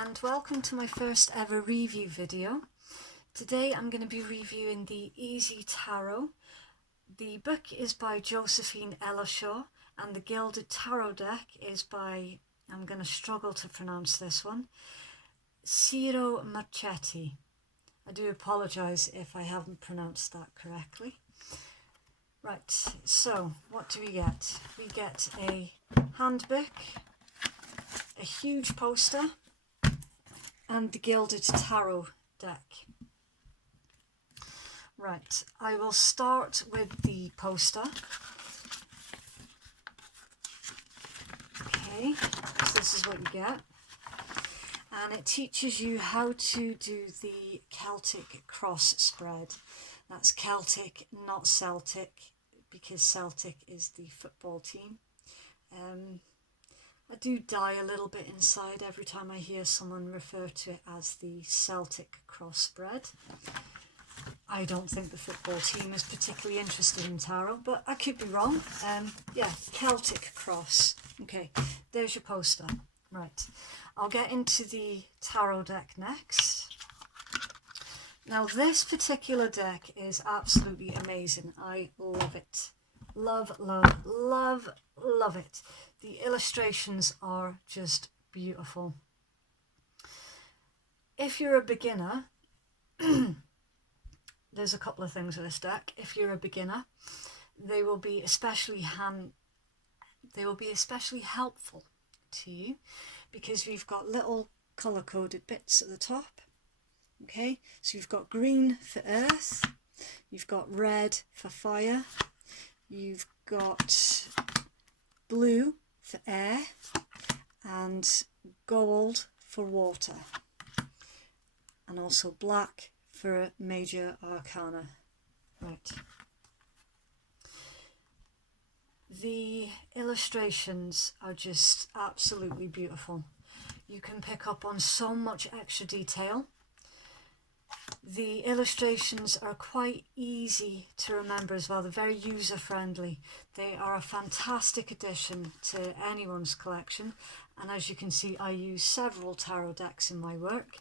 and welcome to my first ever review video. Today I'm going to be reviewing the Easy Tarot. The book is by Josephine Ellershaw and the Gilded Tarot deck is by, I'm going to struggle to pronounce this one, Ciro Marchetti. I do apologise if I haven't pronounced that correctly. Right, so what do we get? We get a handbook, a huge poster, and the Gilded Tarot deck. Right, I will start with the poster. Okay, so this is what you get. And it teaches you how to do the Celtic cross spread. That's Celtic, not Celtic, because Celtic is the football team. I do die a little bit inside every time I hear someone refer to it as the Celtic crossbred. I don't think the football team is particularly interested in tarot, but I could be wrong. Yeah, Celtic cross. Okay, there's your poster. Right, I'll get into the tarot deck next. Now this particular deck is absolutely amazing. I love it. Love, love, love, love it. The illustrations are just beautiful. If you're a beginner, there's a couple of things with this deck. If you're a beginner, they will be especially helpful to you because we've got little colour-coded bits at the top. Okay, so you've got green for earth, you've got red for fire, you've got blue for air, and gold for water, and also black for major arcana. Right. The illustrations are just absolutely beautiful. You can pick up on so much extra detail. The illustrations are quite easy to remember as well. They're very user-friendly. They are a fantastic addition to anyone's collection. And as you can see, I use several tarot decks in my work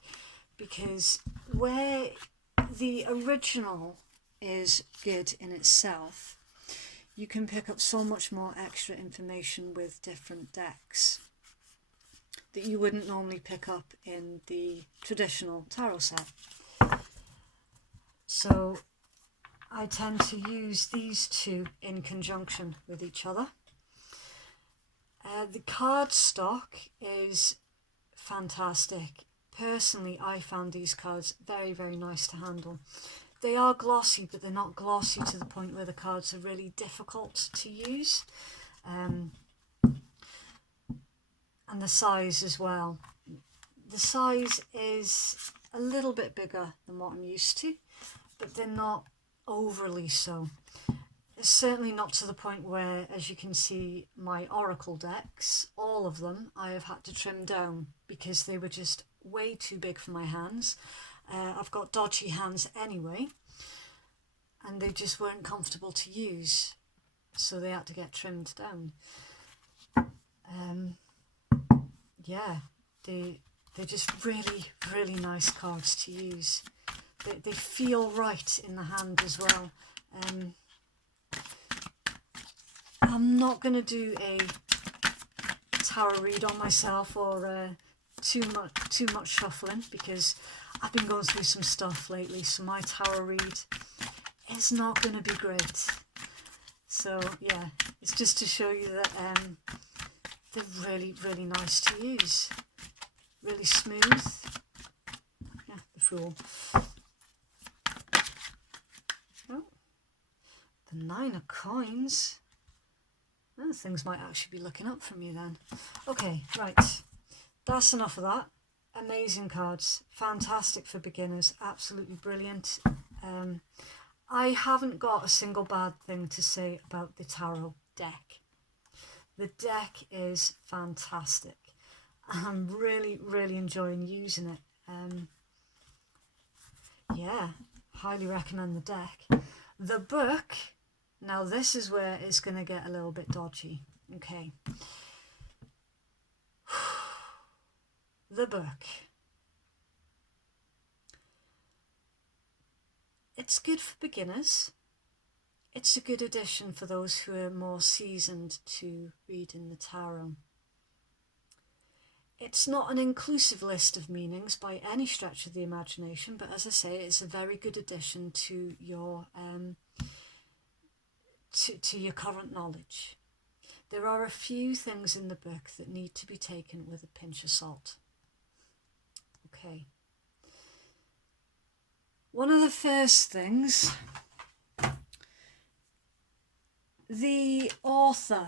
because where the original is good in itself, you can pick up so much more extra information with different decks that you wouldn't normally pick up in the traditional tarot set. So I tend to use these two in conjunction with each other. The card stock is fantastic. Personally, I found these cards very, very nice to handle. They are glossy, but they're not glossy to the point where the cards are really difficult to use. And the size as well. The size is a little bit bigger than what I'm used to, but they're not overly so. It's certainly not to the point where, as you can see, my Oracle decks, all of them, I have had to trim down because they were just way too big for my hands. I've got dodgy hands anyway, and they just weren't comfortable to use, so they had to get trimmed down. Yeah, they're just really, really nice cards to use. They feel right in the hand as well. I'm not going to do a tarot read on myself or too much shuffling because I've been going through some stuff lately, so my tarot read is not going to be great. So yeah, it's just to show you that they're really, really nice to use. Really smooth. Yeah, the Fool. Oh, the 9 of Coins. Well, things might actually be looking up for me then. Okay, right. That's enough of that. Amazing cards. Fantastic for beginners. Absolutely brilliant. I haven't got a single bad thing to say about the tarot deck. The deck is fantastic. I'm really, really enjoying using it. Yeah, highly recommend the deck. The book, now this is where it's going to get a little bit dodgy. Okay. The book. It's good for beginners. It's a good addition for those who are more seasoned to reading the tarot. It's not an inclusive list of meanings by any stretch of the imagination, but as I say, it's a very good addition to your your current knowledge. There are a few things in the book that need to be taken with a pinch of salt. Okay. One of the first things, the author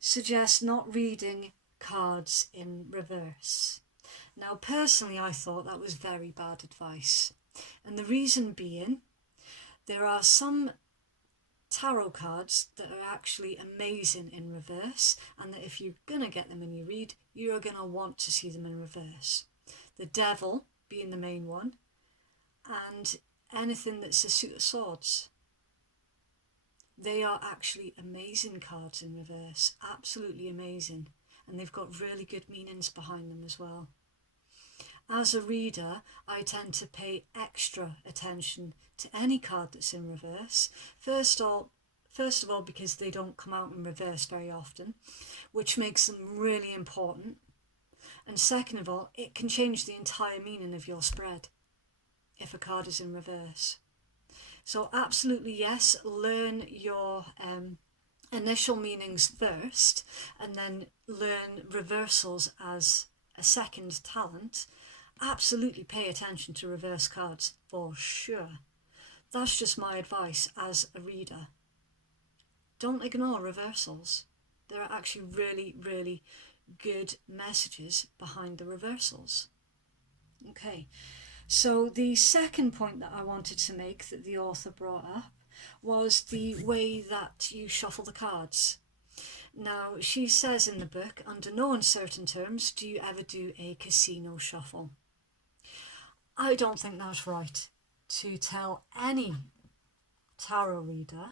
suggests not reading cards in reverse. Now, personally, I thought that was very bad advice. And the reason being, there are some tarot cards that are actually amazing in reverse, and that if you're going to get them in your read, you're going to want to see them in reverse. The Devil being the main one, and anything that's a suit of swords. They are actually amazing cards in reverse, absolutely amazing, and they've got really good meanings behind them as well. As a reader, I tend to pay extra attention to any card that's in reverse. First of all, because they don't come out in reverse very often, which makes them really important. And second of all, it can change the entire meaning of your spread if a card is in reverse. So absolutely yes, learn your initial meanings first, and then learn reversals as a second talent. Absolutely pay attention to reverse cards for sure. That's just my advice as a reader. Don't ignore reversals. There are actually really, really good messages behind the reversals. Okay, so the second point that I wanted to make that the author brought up was the way that you shuffle the cards. Now, she says in the book, under no uncertain terms do you ever do a casino shuffle. I don't think that's right to tell any tarot reader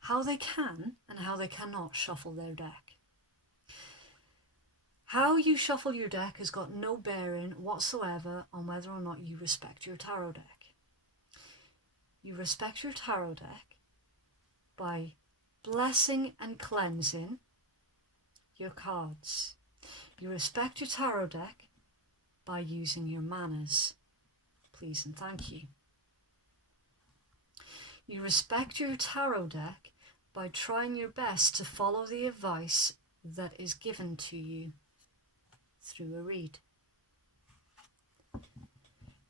how they can and how they cannot shuffle their deck. How you shuffle your deck has got no bearing whatsoever on whether or not you respect your tarot deck. You respect your tarot deck by blessing and cleansing your cards. You respect your tarot deck by using your manners. Please and thank you. You respect your tarot deck by trying your best to follow the advice that is given to you through a read.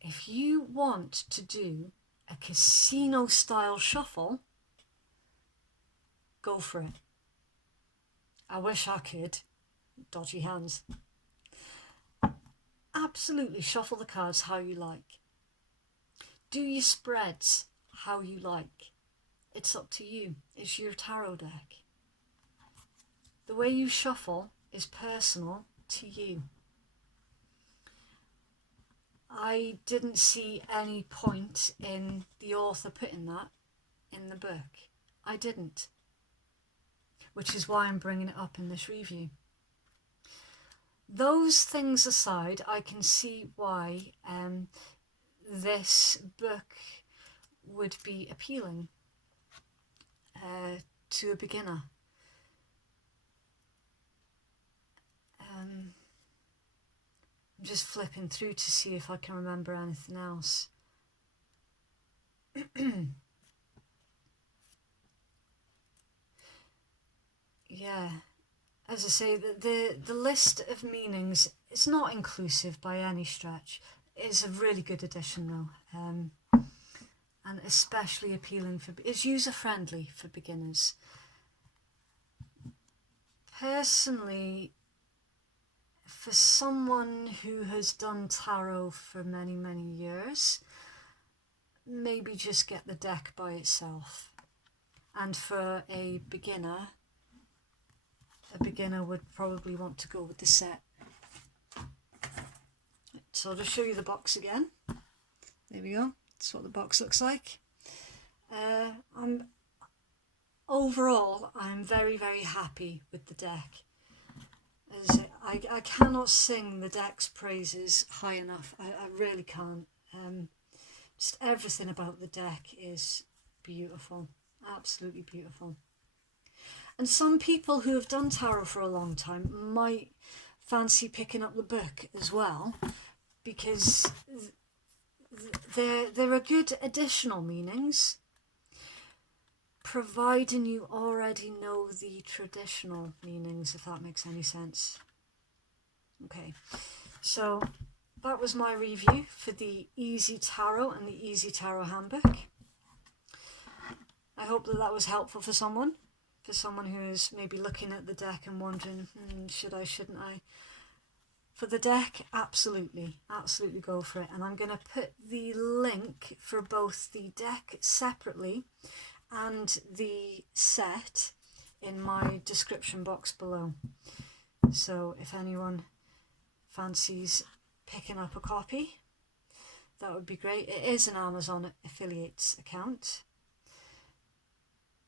If you want to do a casino style shuffle, go for it. I wish I could. Dodgy hands. Absolutely shuffle the cards how you like. Do your spreads how you like. It's up to you. It's your tarot deck. The way you shuffle is personal to you. I didn't see any point in the author putting that in the book. I didn't. Which is why I'm bringing it up in this review. Those things aside, I can see why this book would be appealing to a beginner. I'm just flipping through to see if I can remember anything else. Yeah, as I say, the list of meanings is not inclusive by any stretch. It's a really good addition though, and especially appealing it's user-friendly for beginners. Personally, for someone who has done tarot for many, many years, maybe just get the deck by itself. And for a beginner would probably want to go with the set. So I'll just show you the box again. There we go. That's what the box looks like. Overall, I'm very, very happy with the deck. I cannot sing the deck's praises high enough. I really can't. Just everything about the deck is beautiful, absolutely beautiful. And some people who have done tarot for a long time might fancy picking up the book as well, because there are good additional meanings, providing you already know the traditional meanings, if that makes any sense. Okay, so that was my review for the Easy Tarot and the Easy Tarot Handbook. I hope that that was helpful for someone who is maybe looking at the deck and wondering, should I, shouldn't I? For the deck, absolutely go for it. And I'm going to put the link for both the deck separately and the set in my description box below. So if anyone fancies picking up a copy, that would be great. It is an Amazon affiliates account.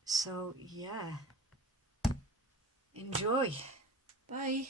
So yeah, enjoy. Bye.